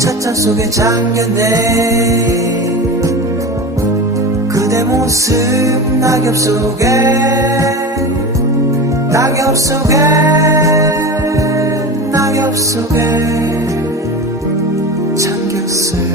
차창 속에 잠겼네. 그대 모습 낙엽 속에 낙엽 속에 낙엽 속에 잠겼어요